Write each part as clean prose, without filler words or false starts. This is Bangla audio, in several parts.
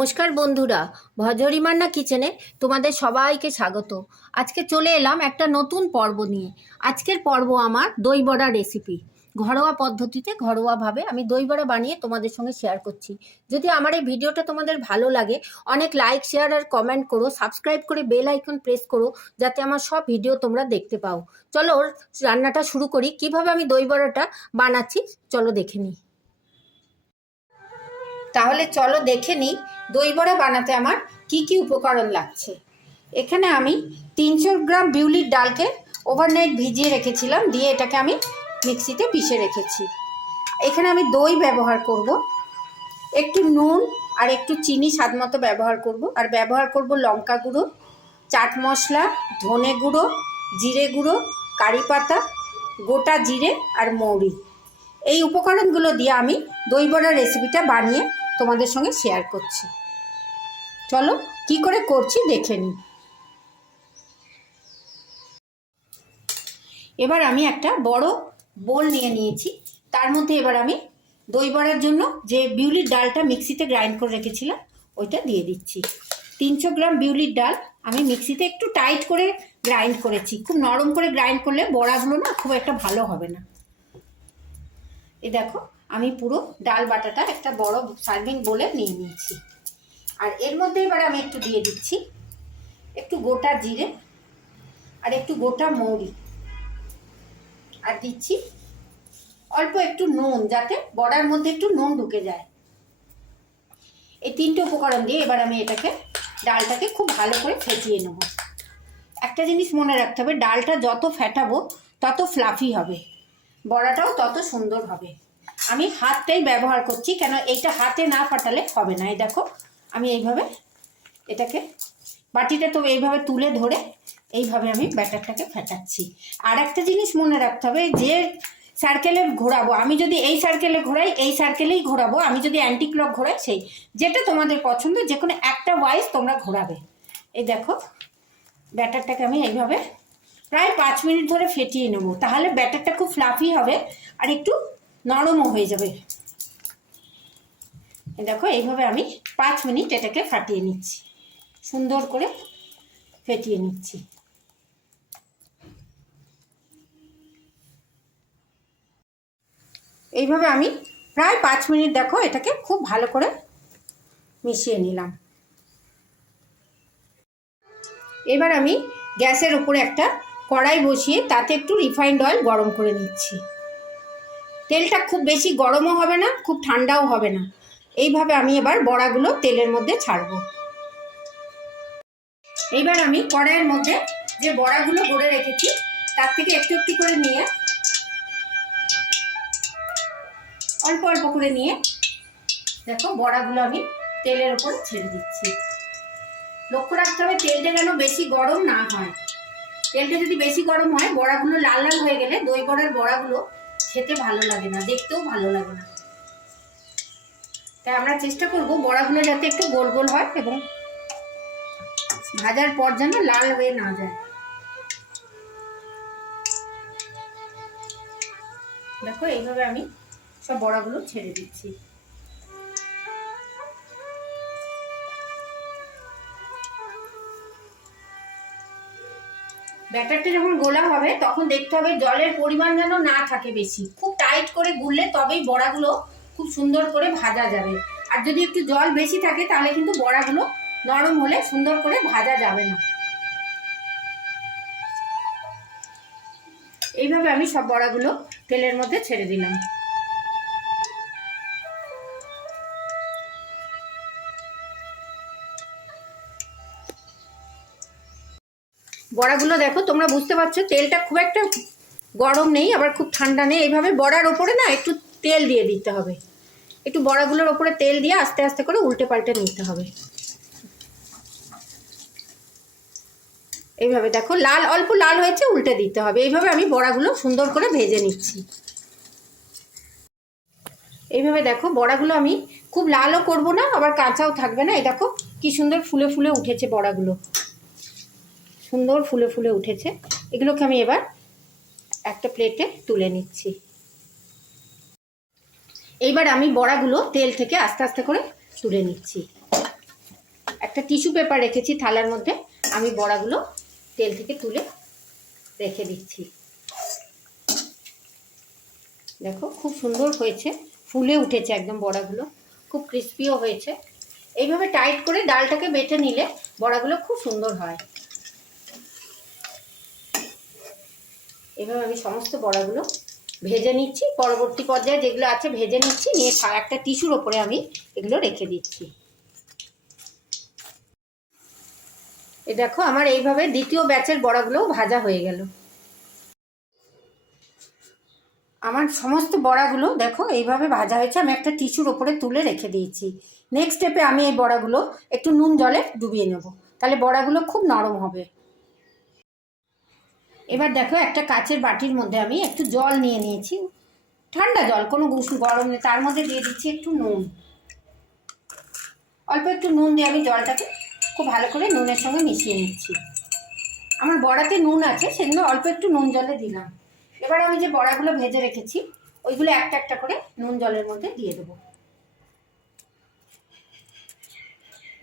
নমস্কার বন্ধুরা, ভজরিমান্না কিচেনে তোমাদের সবাইকে স্বাগত। আজকে চলে এলাম একটা নতুন পর্ব নিয়ে। আজকের পর্ব আমার দই বড়া রেসিপি। ঘরোয়া পদ্ধতিতে ঘরোয়াভাবে আমি দই বড়া বানিয়ে তোমাদের সঙ্গে শেয়ার করছি। যদি আমার এই ভিডিওটা তোমাদের ভালো লাগে, অনেক লাইক, শেয়ার আর কমেন্ট করো, সাবস্ক্রাইব করে বেল আইকন প্রেস করো, যাতে আমার সব ভিডিও তোমরা দেখতে পাও। চলো রান্নাটা শুরু করি। কিভাবে আমি দই বড়াটা বানাচ্ছি চলো দেখে নিই। তাহলে চলো দেখে নিই দই বড়া বানাতে আমার কি কি উপকরণ লাগছে। এখানে আমি 300 গ্রাম বিউলির ডালকে ওভারনাইট ভিজিয়ে রেখেছিলাম, দিয়ে এটাকে আমি মিক্সিতে পিষে রেখেছি। এখানে আমি দই ব্যবহার করব, একটু নুন আর একটু চিনি স্বাদ মতো ব্যবহার করব, আর ব্যবহার করব লঙ্কা গুঁড়ো, চাট মশলা, ধনে গুঁড়ো, জিরে গুঁড়ো, কারি পাতা, গোটা জিরে আর মৌরি। এই উপকরণগুলো দিয়ে আমি দই বড়ার রেসিপিটা বানিয়ে তোমাদের সঙ্গে শেয়ার করছি। চলো কি করে করছি দেখে নিই। এবার আমি একটা বড় বোল নিয়ে নিয়েছি, তার মধ্যে এবার আমি দই বড়ার জন্য যে বিউলির ডালটা মিক্সিতে গ্রাইন্ড করে রেখেছিলাম ওইটা দিয়ে দিচ্ছি। 300 গ্রাম বিউলির ডাল আমি মিক্সিতে একটু টাইট করে গ্রাইন্ড করেছি। খুব নরম করে গ্রাইন্ড করলে বড়াগুলো না খুব একটা ভালো হবে না। এই দেখো আমি পুরো ডাল বাটাটা একটা বড় সার্ভিং বোলে নিয়ে নিয়েছি। আর এর মধ্যে এবার আমি একটু দিয়ে দিচ্ছি একটু গোটা জিরে আর একটু গোটা মৌরি, আর দিচ্ছি অল্প একটু নুন, যাতে বড়ার মধ্যে একটু নুন ঢুকে যায়। এই তিনটে উপকরণ দিয়ে এবার আমি ডালটাকে খুব ভালো করে ফেটিয়ে নেব। একটা জিনিস মনে রাখতে হবে, ডালটা যত ফেটাবো তত ফ্লাফি হবে, বড়াটাও তত সুন্দর হবে। আমি হাতটাই ব্যবহার করছি, কেন এইটা হাতে না ফাটালে হবে না। এই দেখো আমি এইভাবে এটাকে বাটিটা তো এইভাবে তুলে ধরে এইভাবে আমি ব্যাটারটাকে ফেটাচ্ছি। আর একটা জিনিস মনে রাখতে হবে, যে সার্কেলে ঘোরাবো, আমি যদি এই সার্কেলে ঘোরাই এই সার্কেলেই ঘোরাবো, আমি যদি অ্যান্টি ক্লক ঘোরাই সেই, যেটা তোমাদের পছন্দ যে কোনো একটা ওয়াইজ তোমরা ঘোরাবে। এই দেখো ব্যাটারটাকে আমি এইভাবে প্রায় 5 মিনিট ধরে ফেটিয়ে নেব, তাহলে ব্যাটারটা খুব ফ্লাফি হবে আর একটু নরমও হয়ে যাবে। দেখো এইভাবে আমি 5 মিনিট এটাকে ফাটিয়ে নিচ্ছি, সুন্দর করে ফেটিয়ে নিচ্ছি। এইভাবে আমি প্রায় 5 মিনিট দেখো এটাকে খুব ভালো করে মিশিয়ে নিলাম। এবার আমি গ্যাসের উপরে একটা কড়াই বসিয়ে তাতে একটু রিফাইন্ড অয়েল গরম করে নিচ্ছি। তেলটা খুব বেশি গরমও হবে না, খুব ঠান্ডাও হবে না। এইভাবে আমি এবার বড়াগুলো তেলের মধ্যে ছাড়বো। এইবার আমি কড়াইয়ের মধ্যে যে বড়াগুলো গড়ে রেখেছি তার থেকে একটু একটু করে নিয়ে, অল্প অল্প করে নিয়ে দেখো বড়াগুলো আমি তেলের উপর ছেড়ে দিচ্ছি। লক্ষ্য রাখতে হবে তেলটা যেন বেশি গরম না হয়। তেলটা যদি বেশি গরম হয়, বড়াগুলো লাল লাল হয়ে গেলে দই বড়ার বড়াগুলো খেতে ভালো লাগে না, দেখতেও ভালো লাগে না। তাই আমরা চেষ্টা করব বড়াগুলো যাতে একটু গোল গোল হয় এবং ভাজার পর যেন লাল হয়ে না যায়। দেখো এইভাবে আমি সব বড়াগুলো ছেড়ে দিচ্ছি। ব্যাটারটা যখন গোলা হবে তখন দেখতে হবে জলের পরিমাণ যেন না থাকে বেশি। খুব টাইট করে গুললে তবেই বড়াগুলো খুব সুন্দর করে ভাজা যাবে। আর যদি একটু জল বেশি থাকে তাহলে কিন্তু বড়াগুলো নরম হলে সুন্দর করে ভাজা যাবে না। এইভাবে আমি সব বড়াগুলো তেলের মধ্যে ছেড়ে দিলাম। বড়াগুলো দেখো তোমরা বুঝতে পারছো তেলটা খুব একটা গরম নেই আবার খুব ঠান্ডা নেই। এইভাবে বড়ার ওপরে না একটু তেল দিয়ে দিতে হবে, একটু বড়াগুলোর ওপরে তেল দিয়ে আস্তে আস্তে করে উল্টে পাল্টে নিতে হবে। এইভাবে দেখো লাল অল্প লাল হয়েছে, উল্টে দিতে হবে। এইভাবে আমি বড়াগুলো সুন্দর করে ভেজে নিচ্ছি। এইভাবে দেখো বড়াগুলো আমি খুব লালও করব না আবার কাঁচাও থাকবে না। এই দেখো কি সুন্দর ফুলে ফুলে উঠেছে বড়াগুলো, সুন্দর ফুলে ফুলে উঠেছে। এগুলোকে আমি এবার একটা প্লেটে তুলে নিচ্ছি। এইবার আমি বড়াগুলো তেল থেকে আস্তে আস্তে করে তুলে নিচ্ছি। একটা টিস্যু পেপার রেখেছি থালার মধ্যে, আমি বড়াগুলো তেল থেকে তুলে রেখে দিচ্ছি। দেখো খুব সুন্দর হয়েছে, ফুলে উঠেছে একদম বড়াগুলো, খুব ক্রিস্পিও হয়েছে। এইভাবে টাইট করে ডালটাকে বেটে নিলে বড়াগুলো খুব সুন্দর হয়। এভাবে আমি সমস্ত বড়াগুলো ভেজে নিচ্ছি। পরবর্তী পর্যায়ে যেগুলো আছে ভেজে নিচ্ছি, নিয়ে একটা টিস্যুর ওপরে আমি এগুলো রেখে দিচ্ছি। এই দেখো আমার এইভাবে দ্বিতীয় ব্যাচের বড়াগুলোও ভাজা হয়ে গেল। আমার সমস্ত বড়াগুলো দেখো এইভাবে ভাজা হয়েছে, আমি একটা টিস্যুর ওপরে তুলে রেখে দিয়েছি। নেক্সট স্টেপে আমি এই বড়াগুলো একটু নুন জলে ডুবিয়ে নেব, তাহলে বড়াগুলো খুব নরম হবে। এবার দেখো একটা কাচের বাটির মধ্যে আমি একটু জল নিয়ে নিয়েছি, ঠান্ডা জল, কোনো গরম নেই। তার মধ্যে দিয়ে দিচ্ছি একটু নুন, অল্প একটু নুন দিয়ে আমি জলটাকে খুব ভালো করে নুনের সঙ্গে মিশিয়ে নিচ্ছি। আমার বড়াতে নুন আছে, সেগুলো অল্প একটু নুন জলে দিলাম। এবার আমি যে বড়াগুলো ভেজে রেখেছি ওইগুলো একটা একটা করে নুন জলের মধ্যে দিয়ে দেবো।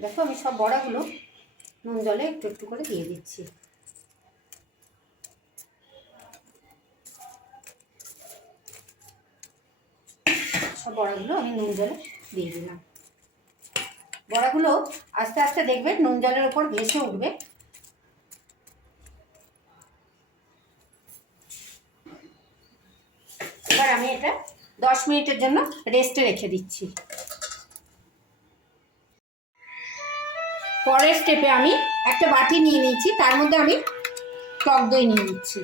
দেখো আমি সব বড়াগুলো নুন জলে একটু একটু করে দিয়ে দিচ্ছি। সব বড়াগুলো আমি নুন জলে দিয়ে দিলাম। বড়াগুলো আস্তে আস্তে দেখবে নুন জলের উপর ভেসে উঠবে। এবার আমি এটা 10 মিনিটের জন্য রেস্টে রেখে দিচ্ছি। পরের স্টেপে আমি একটা বাটি নিয়ে নিচ্ছি, তার মধ্যে আমি টক দই নিয়ে নিচ্ছি,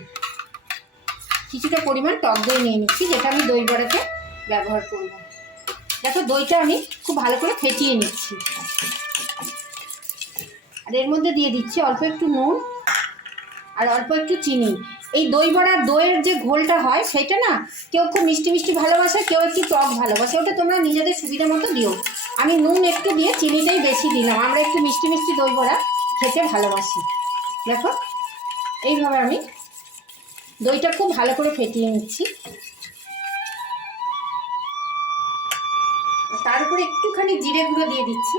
কিছুটা পরিমাণ টক দই নিয়ে নিচ্ছি, যেটা আমি দই বড়াতে ব্যবহার করব। দেখো দইটা আমি খুব ভালো করে ফেটিয়ে নিচ্ছি, আর এর মধ্যে দিয়ে দিচ্ছি অল্প একটু নুন আর অল্প একটু চিনি। এই দই বড়ার দইয়ের যে ঘোলটা হয় সেটা না, কেউ খুব মিষ্টি মিষ্টি ভালোবাসে, কেউ একটু টক ভালোবাসে, ওটা তোমরা নিজেদের সুবিধা মতো দিও। আমি নুন একটু দিয়ে চিনিটাই বেশি দিলাম, আমরা একটু মিষ্টি মিষ্টি দই বড়া খেতে ভালোবাসি। দেখো এইভাবে আমি দইটা খুব ভালো করে ফেটিয়ে নিচ্ছি। তার উপরে একটুখানি জিরে গুঁড়ো দিয়ে দিচ্ছি,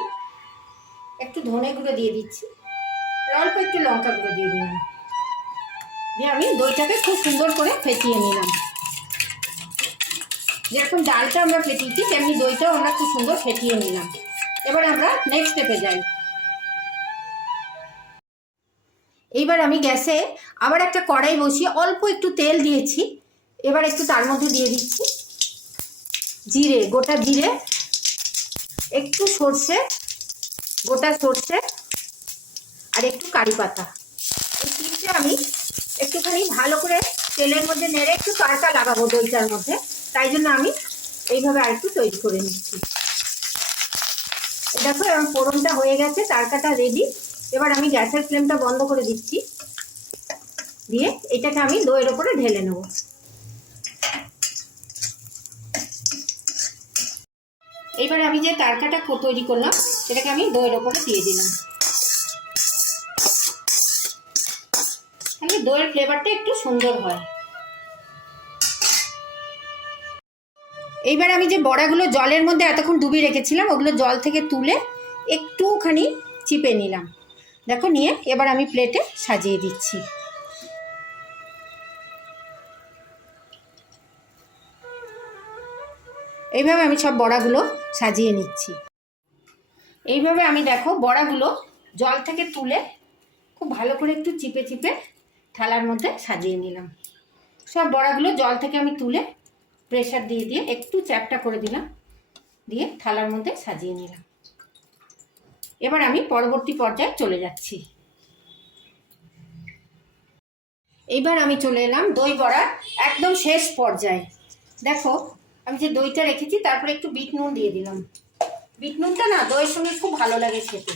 একটু ধনে গুঁড়ো দিয়ে দিচ্ছি, আর অল্প একটু লঙ্কা গুঁড়ো দিয়ে দিলাম, দিয়ে আমি দইটাকে খুব সুন্দর করে ফেটিয়ে নিলাম। যেরকম ডালটা আমরা ফেটিয়েছি তেমনি দইটাও আমরা খুব সুন্দর ফেটিয়ে নিলাম। এবার আমরা নেক্সট স্টেপে যাই। এইবার আমি গ্যাসে আবার একটা কড়াই বসিয়ে অল্প একটু তেল দিয়েছি। এবার একটু তার মধ্যে দিয়ে দিচ্ছি জিরে, গোটা জিরে, একটু সর্ষে, গোটা সর্ষে, আর একটু কারি পাতা। এই তিনটে আমি একটুখানি ভালো করে তেলের মধ্যে নেড়ে একটু তড়কা লাগাবো দইটার মধ্যে, তাই জন্য আমি এইভাবে আর একটু তৈরি করে নিচ্ছি। দেখো এবার ফোড়নটা হয়ে গেছে, তড়কাটা রেডি। এবার আমি গ্যাসের ফ্লেমটা বন্ধ করে দিচ্ছি, দিয়ে এটাকে আমি দইয়ের ওপরে ঢেলে নেব। এইবার আমি যে তড়কাটা তৈরি করলাম সেটাকে আমি দইয়ের ওপরে দিয়ে দিলাম, তাহলে দইয়ের ফ্লেভারটা একটু সুন্দর হয়। এইবার আমি যে বড়াগুলো জলের মধ্যে এতক্ষণ ডুবিয়ে রেখেছিলাম ওগুলো জল থেকে তুলে একটুখানি চিপে নিলাম। দেখো নিয়ে এবার আমি প্লেটে সাজিয়ে দিচ্ছি। এইভাবে আমি সব বড়াগুলো সাজিয়ে নিচ্ছি। এইভাবে আমি দেখো বড়াগুলো জল থেকে তুলে খুব ভালো করে একটু চিপে চিপে থালার মধ্যে সাজিয়ে নিলাম। সব বড়াগুলো জল থেকে আমি তুলে প্রেসার দিয়ে দিয়ে একটু চ্যাপটা করে দিলাম, দিয়ে থালার মধ্যে সাজিয়ে নিলাম। এবার আমি পরবর্তী পর্যায়ে চলে যাচ্ছি। এইবার আমি চলে এলাম দই বড়ার একদম শেষ পর্যায়ে। দেখো আমি যে দইটা রেখেছি তারপরে একটু বিট নুন দিয়ে দিলাম। বিট নুনটা না দইয়ের সঙ্গে খুব ভালো লাগে খেতে।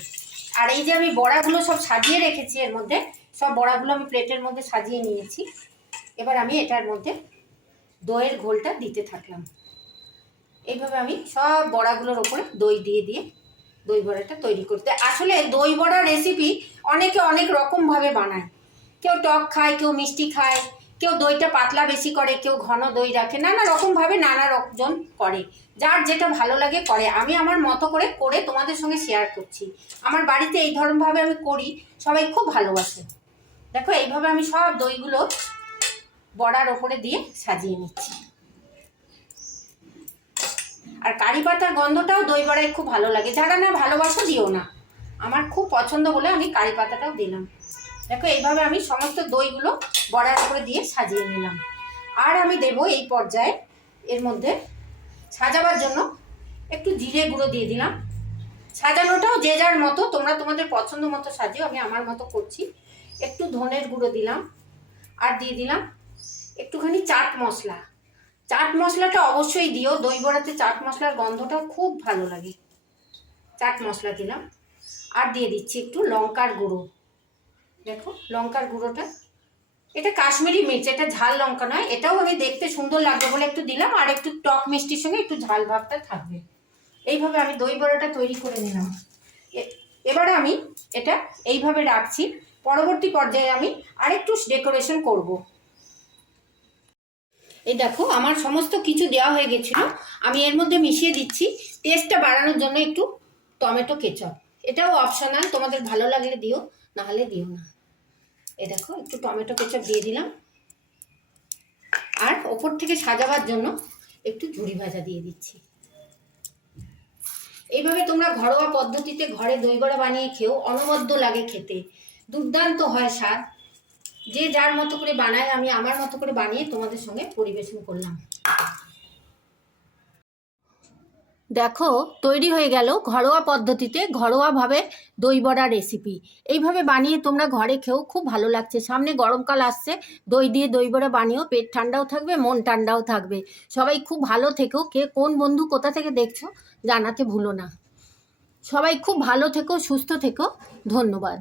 আর এই যে আমি বড়াগুলো সব সাজিয়ে রেখেছি, এর মধ্যে সব বড়াগুলো আমি প্লেটের মধ্যে সাজিয়ে নিয়েছি। এবার আমি এটার মধ্যে দইয়ের ঘোলটা দিতে থাকলাম। এইভাবে আমি সব বড়াগুলোর ওপরে দই দিয়ে দিয়ে দই বড়াটা তৈরি করতে। আসলে দই বড়ার রেসিপি অনেকে অনেক রকমভাবে বানায়, কেউ টক খায়, কেউ মিষ্টি খায়, কেউ দইটা পাতলা বেশি করে, কেউ ঘন দই রাখে, নানা রকমভাবে নানা রকম করে, যার যেটা ভালো লাগে করে। আমি আমার মতো করে করে তোমাদের সঙ্গে শেয়ার করছি। আমার বাড়িতে এই ধরনভাবে আমি করি, সবাই খুব ভালোবাসে। দেখো এইভাবে আমি সব দইগুলো বড়ার ওপরে দিয়ে সাজিয়ে নিচ্ছি। আর কারি পাতার গন্ধটাও দই বড়ায় খুব ভালো লাগে, যারা না ভালোবাসো দিও না, আমার খুব পছন্দ বলে আমি কারি পাতাটাও দিলাম। দেখো এইভাবে আমি সমস্ত দইগুলো বড়ার উপরে দিয়ে সাজিয়ে নিলাম। আর আমি দেব এই পর্যায়ে এর মধ্যে সাজাবার জন্য একটু জিরে গুঁড়ো দিয়ে দিলাম। সাজানোটাও যে যার মতো, তোমরা তোমাদের পছন্দ মতো সাজিও, আমি আমার মতো করছি। একটু ধনের গুঁড়ো দিলাম, আর দিয়ে দিলাম একটুখানি চাট মশলা। চাট মশলাটা অবশ্যই দিও, দই বড়াতে চাট মশলার গন্ধটা খুব ভালো লাগে। চাট মশলা দিলাম, আর দিয়ে দিচ্ছি একটু লঙ্কার গুঁড়ো। দেখো লঙ্কার গুঁড়োটা, এটা কাশ্মীরি মির্চ, এটা ঝাল লঙ্কা নয়, এটাও আমি দেখতে সুন্দর লাগবে বলে একটু দিলাম, আর একটু টক মিষ্টির সঙ্গে একটু ঝাল ভাবটা থাকবে। এইভাবে আমি দই বড়াটা তৈরি করে নিলাম। এবারে আমি এটা এইভাবে রাখছি, পরবর্তী পর্যায়ে আমি আরেকটু ডেকোরেশন করব। এই দেখো আমার সমস্ত কিছু দেওয়া হয়ে গেছিল, আমি এর মধ্যে মিশিয়ে দিচ্ছি টেস্টটা বাড়ানোর জন্য একটু টমেটো কেচাপ। এটাও অপশনাল, তোমাদের ভালো লাগলে দিও, না হলে দিও না। এই দেখো একটু টমেটো কেচাপ দিয়ে দিলাম, আর ওপর থেকে সাজাবার জন্য একটু ঝুরি ভাজা দিয়ে দিচ্ছি। এইভাবে তোমরা ঘরোয়া পদ্ধতিতে ঘরে দই বড়া বানিয়ে খেও, অনবদ্য লাগে খেতে, দুর্দান্ত হয় স্বাদ। যে যার মতো করে বানায়, আমি আমার মতো করে বানিয়ে তোমাদের সঙ্গে পরিবেশন করলাম। দেখো তৈরি হয়ে গেল ঘরোয়া পদ্ধতিতে ঘরোয়াভাবে দই বড়া রেসিপি। এইভাবে বানিয়ে তোমরা ঘরে খেও, খুব ভালো লাগছে। সামনে গরমকাল আসছে, দই দিয়ে দই বড়া বানিয়েও পেট ঠান্ডাও থাকবে, মন ঠান্ডাও থাকবে। সবাই খুব ভালো থেকো, কে কোন বন্ধু কোথা থেকে দেখছো জানাতে ভুলো না। সবাই খুব ভালো থেকো, সুস্থ থেকো, ধন্যবাদ।